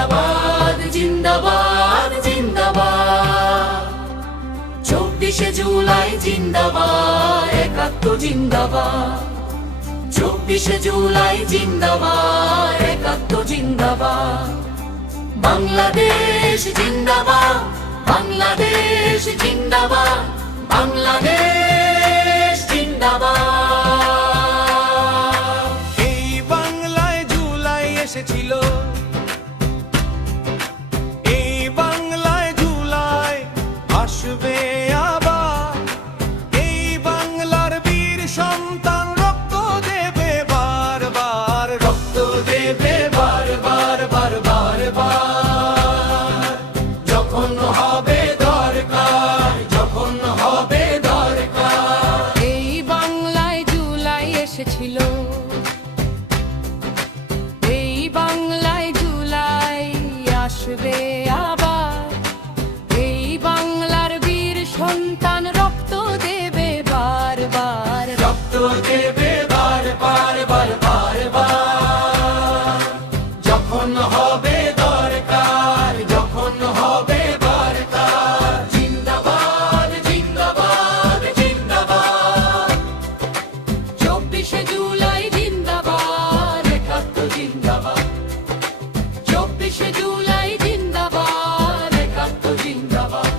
জিন্দাবাদ জিন্দাবাদ জিন্দাবাদ, 24শে জুলাই জিন্দাবাদ, 71 জিন্দাবাদ, 24শে জুলাই জিন্দাবাদ, 71 জিন্দাবাদ। বাংলাদেশ জিন্দাবাদ, বাংলাদেশ জিন্দাবাদ, বাংলাদেশ জিন্দাবাদ। এই বাংলায় জুলাই এসেছিল, এই বাংলায় জুলাই আসবে আবার। এই বাংলার বীর সন্তান রক্ত দেবে বারবার, রক্ত দেবে বারবার বারবার বার। যখন হবে দরকার, যখন হবে দরকার। এই বাংলায় জুলাই এসেছিল, এই বাংলায় জুলাই আসবে আবার। এই বাংলার বীর সন্তান রক্ত দেবে বারবার, রক্ত দেবে বারবার বারবার বার। যখন হবে দরকার, যখন হবে দরকার। জিন্দাবাদ জিন্দাবাদ জিন্দাবাদ, 24শে জুলাই জিন্দাবাদ, 71 জিন্দাবাদ, 24শে জুলাই জিন্দাবাদ, 71 জিন্দাবাদ।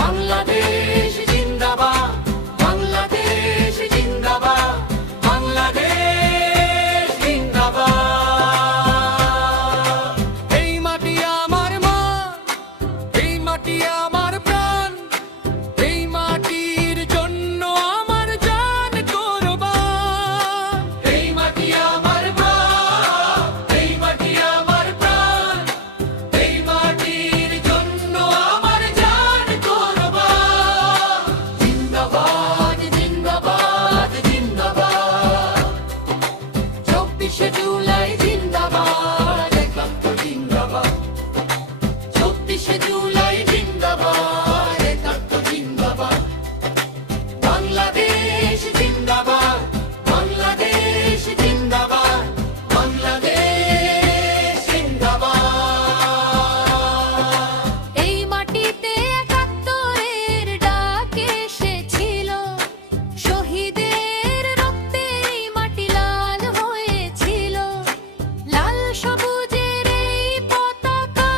বাংলাদেশ জিন্দাবাদ, বাংলাদেশ জিন্দাবাদ, বাংলাদেশ জিন্দাবাদ। এই মাটি আমার মা, এই মাটি আমার প্রাণ, এই মাটির জন্য আমার জান কুরবান। এই মাটি আমার মা, এই মাটি আমার প্রাণ, এই মাটির জন্য আমার জান কুরবান। জিন্দাবাদ জিন্দাবাদ জিন্দাবাদ, 24শে জুলাই জিন্দাবাদ, 71 জিন্দাবাদ, 24শে জুলাই জিন্দাবাদ, 71 জিন্দাবাদ। বাংলাদেশ জিন্দাবাদ, বাংলাদেশ জিন্দাবাদ, বাংলাদেশ জিন্দাবাদ। এই মাটিতে 71-এর ডাক এসেছিল, শহীদের রক্তে এই মাটি লাল হয়েছিল। লাল সবুজের এই পতাকা,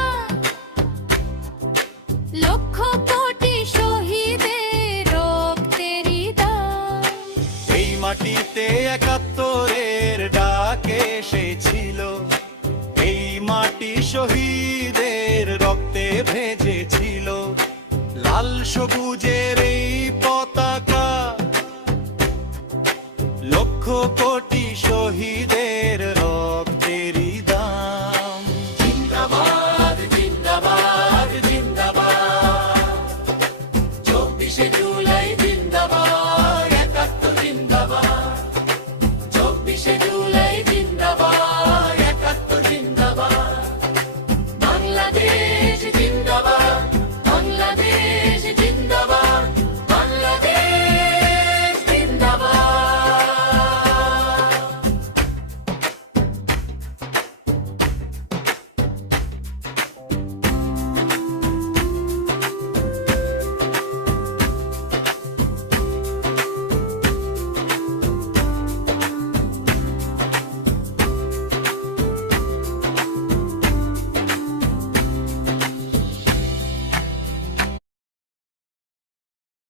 লক্ষ কোটি শহীদের রক্তেরই দান। এই মাটিতে 71-এর ডাক এসেছিল, এই মাটি শহীদের রক্তে ভেজেছিল। লাল সবুজের এই পতাকা, লক্ষ কোটি শহীদ